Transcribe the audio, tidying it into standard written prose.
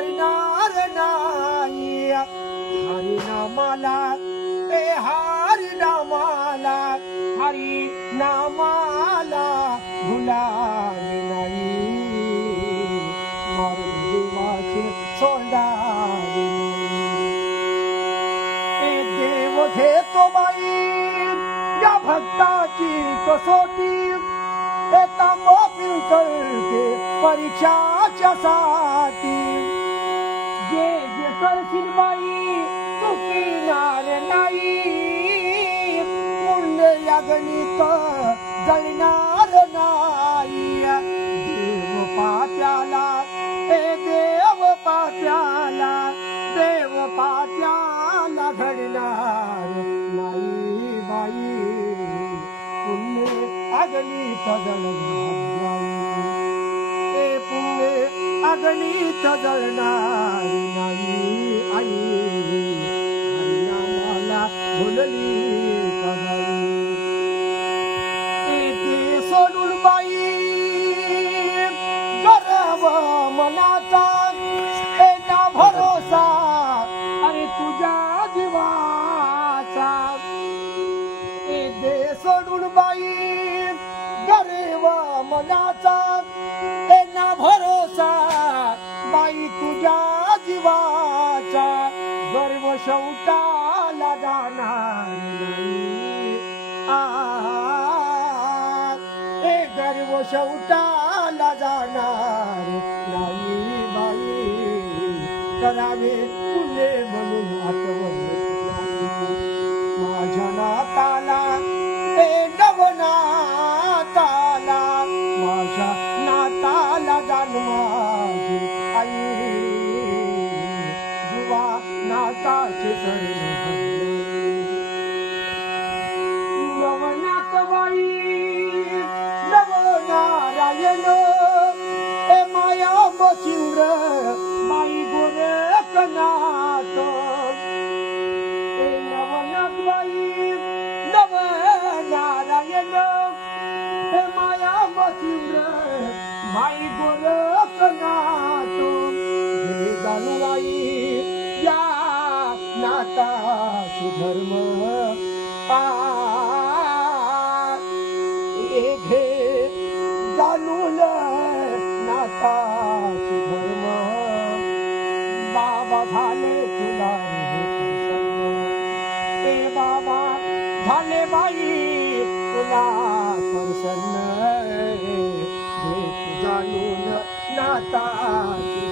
करणार नाही हरी नामाला हरी नामाला हरी नामाला भुलावे नाही मारून देवाचे सोडावे नाही देव घेतो बाई या भक्ताची कसोटी तांबो पिंकळते परीक्षाच्या साठी जे जे करशील बाई चुकीणार नाही पुण्य या गणित जळणार नाही देव पात्याला देव पात्याला देव पात्याला घडणार नाही बाई पुण्य अगणित जळणार पुण्य अगणित जळणार नाही आई हरी नामाला भुलली ते सोडून बाई गर्व मनाचा ना भरोसा अरे तुझ्या जीवाचा दे सोडून बाई गर्व मनाचा ना भरोसा बाई तुझ्या जीवाचा गर्व शेवटाला जाणार नाही गर्व शेवटाला जाणार नाही बाई करावे पुण्य म्हणून आठवण माझ्या नाताला नवनाताला माझ्या नाताला जन्माची आई जुवा नाताचे नवनाथ बाई नवनारायण माया बचिंद्र बाई गोरखनाथ नवनाथ बाई नवनारायण माया बचिंद्र बाई गोरखनाथ हे जाणूबाई या नाताची धर्म घे जाणून नाताची धर्म बाबा झाले तुला बाबा झाले बाई तुला प्रसन्न जाणून नाताची